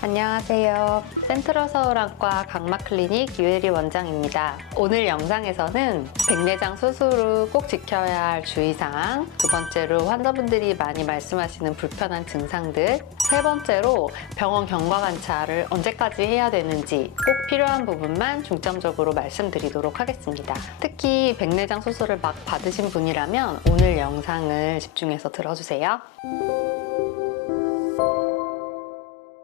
안녕하세요. 센트럴 서울안과 각막클리닉 유혜리 원장입니다. 오늘 영상에서는 백내장 수술 후 꼭 지켜야 할 주의사항, 두 번째로 환자분들이 많이 말씀하시는 불편한 증상들, 세 번째로 병원 경과 관찰을 언제까지 해야 되는지 꼭 필요한 부분만 중점적으로 말씀드리도록 하겠습니다. 특히 백내장 수술을 막 받으신 분이라면 오늘 영상을 집중해서 들어주세요.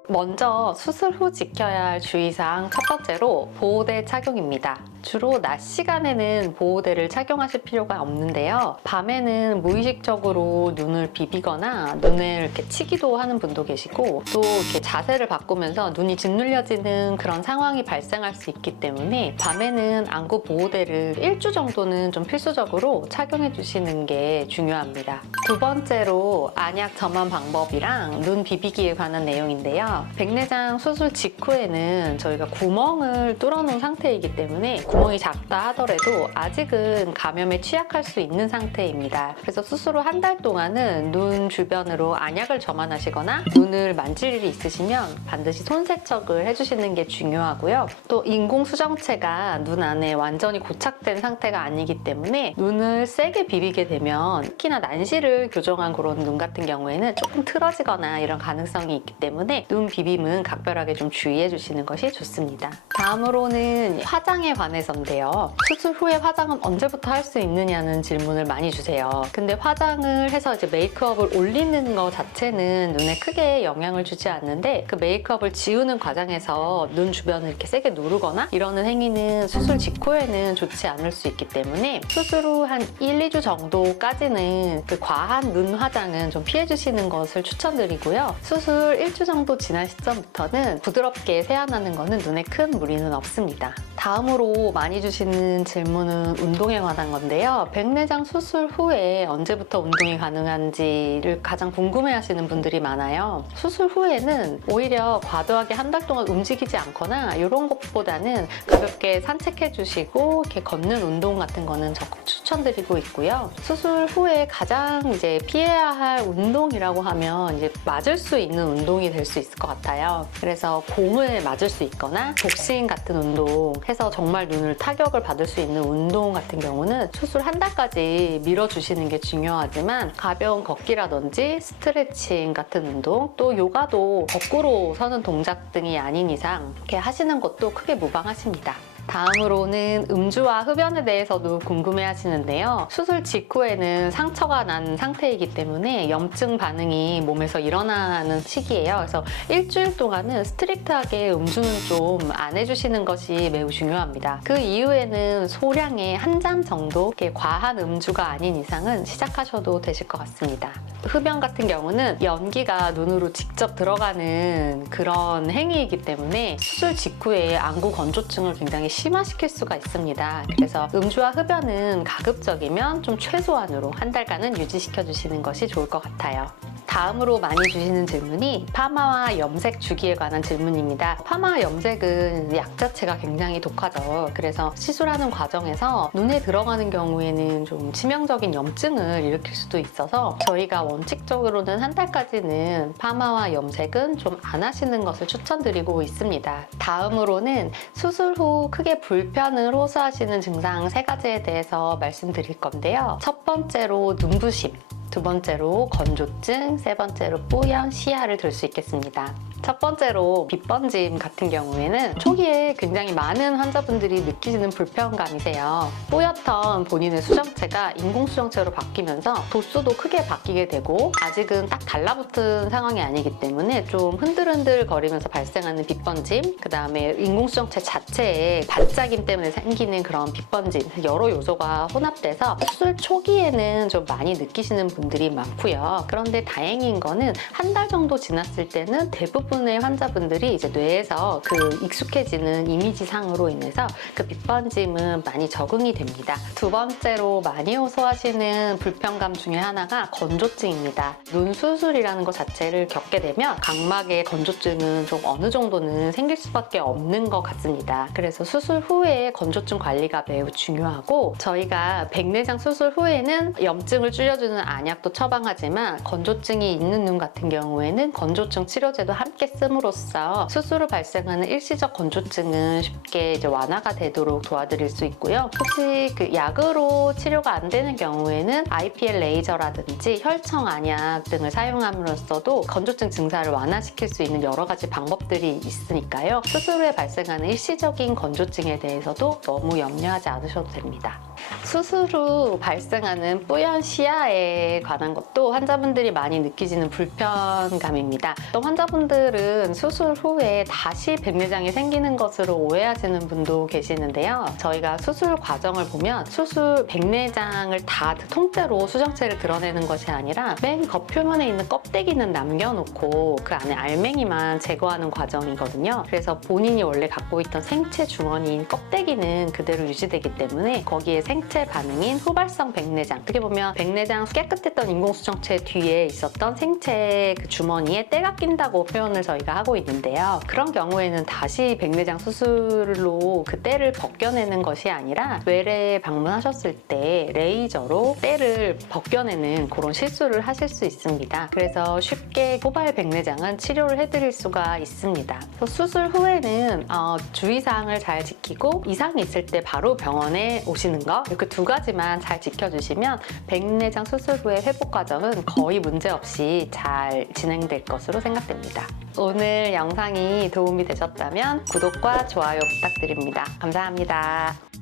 먼저 수술 후 지켜야 할 주의사항 첫 번째로 보호대 착용입니다. 주로 낮 시간에는 보호대를 착용하실 필요가 없는데요. 밤에는 무의식적으로 눈을 비비거나 눈을 이렇게 치기도 하는 분도 계시고 또 이렇게 자세를 바꾸면서 눈이 짓눌려지는 그런 상황이 발생할 수 있기 때문에 밤에는 안구 보호대를 1주 정도는 좀 필수적으로 착용해 주시는 게 중요합니다. 두 번째로 안약 점원 방법이랑 눈 비비기에 관한 내용인데요. 백내장 수술 직후에는 저희가 구멍을 뚫어놓은 상태이기 때문에 구멍이 작다 하더라도 아직은 감염에 취약할 수 있는 상태입니다. 그래서 수술 후 한 달 동안은 눈 주변으로 안약을 점원하시거나 눈을 만질 일이 있으시면 반드시 손 세척을 해주시는 게 중요하고요. 또 인공수정체가 눈 안에 완전히 고착된 상태가 아니기 때문에 눈을 세게 비비게 되면 특히나 난시를 교정한 그런 눈 같은 경우에는 조금 틀어지거나 이런 가능성이 있기 때문에 눈 비빔은 각별하게 좀 주의해 주시는 것이 좋습니다. 다음으로는 화장에 관해서인데요. 수술 후에 화장은 언제부터 할 수 있느냐는 질문을 많이 주세요. 근데 화장을 해서 이제 메이크업을 올리는 것 자체는 눈에 크게 영향을 주지 않는데 그 메이크업을 지우는 과정에서 눈 주변을 이렇게 세게 누르거나 이러는 행위는 수술 직후에는 좋지 않을 수 있기 때문에 수술 후 한 1, 2주 정도까지는 그 과한 눈 화장은 좀 피해 주시는 것을 추천드리고요. 수술 1주 정도 지난 시점부터는 부드럽게 세안하는 것은 눈에 큰 무리는 없습니다. 다음으로 많이 주시는 질문은 운동에 관한 건데요. 백내장 수술 후에 언제부터 운동이 가능한지를 가장 궁금해하시는 분들이 많아요. 수술 후에는 오히려 과도하게 한 달 동안 움직이지 않거나 이런 것보다는 가볍게 산책해 주시고 이렇게 걷는 운동 같은 거는 적극 추천드리고 있고요. 수술 후에 가장 이제 피해야 할 운동이라고 하면 이제 맞을 수 있는 운동이 될 수 있을 것 같아요. 그래서 공을 맞을 수 있거나 복싱 같은 운동 해서 정말 눈을 타격을 받을 수 있는 운동 같은 경우는 수술 한 달까지 밀어주시는 게 중요하지만 가벼운 걷기라든지 스트레칭 같은 운동 또 요가도 거꾸로 서는 동작 등이 아닌 이상 이렇게 하시는 것도 크게 무방하십니다. 다음으로는 음주와 흡연에 대해서도 궁금해 하시는데요. 수술 직후에는 상처가 난 상태이기 때문에 염증 반응이 몸에서 일어나는 시기예요. 그래서 일주일 동안은 스트릭트하게 음주는 좀 안 해주시는 것이 매우 중요합니다. 그 이후에는 소량의 한 잔 정도 과한 음주가 아닌 이상은 시작하셔도 되실 것 같습니다. 흡연 같은 경우는 연기가 눈으로 직접 들어가는 그런 행위이기 때문에 수술 직후에 안구 건조증을 굉장히 심화시킬 수가 있습니다. 그래서 음주와 흡연은 가급적이면 좀 최소한으로 한 달간은 유지시켜 주시는 것이 좋을 것 같아요. 다음으로 많이 주시는 질문이 파마와 염색 주기에 관한 질문입니다. 파마와 염색은 약 자체가 굉장히 독하죠. 그래서 시술하는 과정에서 눈에 들어가는 경우에는 좀 치명적인 염증을 일으킬 수도 있어서 저희가 원칙적으로는 한 달까지는 파마와 염색은 좀 안 하시는 것을 추천드리고 있습니다. 다음으로는 수술 후 크게 불편을 호소하시는 증상 3가지에 대해서 말씀드릴 건데요. 첫 번째로 눈부심, 두 번째로 건조증, 세 번째로 뿌연 시야를 들 수 있겠습니다. 첫 번째로 빛번짐 같은 경우에는 초기에 굉장히 많은 환자분들이 느끼시는 불편감이세요. 뿌옇던 본인의 수정체가 인공수정체로 바뀌면서 도수도 크게 바뀌게 되고 아직은 딱 달라붙은 상황이 아니기 때문에 좀 흔들흔들 거리면서 발생하는 빛번짐, 그 다음에 인공수정체 자체의 반짝임 때문에 생기는 그런 빛번짐, 여러 요소가 혼합돼서 수술 초기에는 좀 많이 느끼시는 분들이 많고요. 그런데 다행인 거는 한 달 정도 지났을 때는 대부분의 환자분들이 이제 뇌에서 그 익숙해지는 이미지상으로 인해서 그 빛번짐은 많이 적응이 됩니다. 두 번째로 많이 호소하시는 불편감 중에 하나가 건조증입니다. 눈 수술이라는 것 자체를 겪게 되면 각막의 건조증은 좀 어느 정도는 생길 수밖에 없는 것 같습니다. 그래서 수술 후에 건조증 관리가 매우 중요하고 저희가 백내장 수술 후에는 염증을 줄여주는 안약도 처방하지만 건조증이 있는 눈 같은 경우에는 건조증 치료제도 함께 쉽게 씀으로써 수술 후 발생하는 일시적 건조증은 쉽게 이제 완화가 되도록 도와드릴 수 있고요. 혹시 그 약으로 치료가 안 되는 경우에는 IPL 레이저라든지 혈청 안약 등을 사용함으로써도 건조증 증상을 완화시킬 수 있는 여러 가지 방법들이 있으니까요. 수술 후에 발생하는 일시적인 건조증에 대해서도 너무 염려하지 않으셔도 됩니다. 수술 후 발생하는 뿌연 시야에 관한 것도 환자분들이 많이 느끼시는 불편감입니다. 또 환자분들은 수술 후에 다시 백내장이 생기는 것으로 오해하시는 분도 계시는데요. 저희가 수술 과정을 보면 수술 백내장을 다 통째로 수정체를 드러내는 것이 아니라 맨 겉표면에 있는 껍데기는 남겨놓고 그 안에 알맹이만 제거하는 과정이거든요. 그래서 본인이 원래 갖고 있던 생체 주머니인 껍데기는 그대로 유지되기 때문에 거기에 생체 반응인 후발성 백내장, 어떻게 보면 백내장 깨끗했던 인공수정체 뒤에 있었던 생체 그 주머니에 때가 낀다고 표현을 저희가 하고 있는데요. 그런 경우에는 다시 백내장 수술로 그 때를 벗겨내는 것이 아니라 외래 방문하셨을 때 레이저로 때를 벗겨내는 그런 실수를 하실 수 있습니다. 그래서 쉽게 후발 백내장은 치료를 해드릴 수가 있습니다. 수술 후에는 주의사항을 잘 지키고 이상이 있을 때 바로 병원에 오시는 거, 이렇게 두 가지만 잘 지켜주시면 백내장 수술 후의 회복 과정은 거의 문제없이 잘 진행될 것으로 생각됩니다. 오늘 영상이 도움이 되셨다면 구독과 좋아요 부탁드립니다. 감사합니다.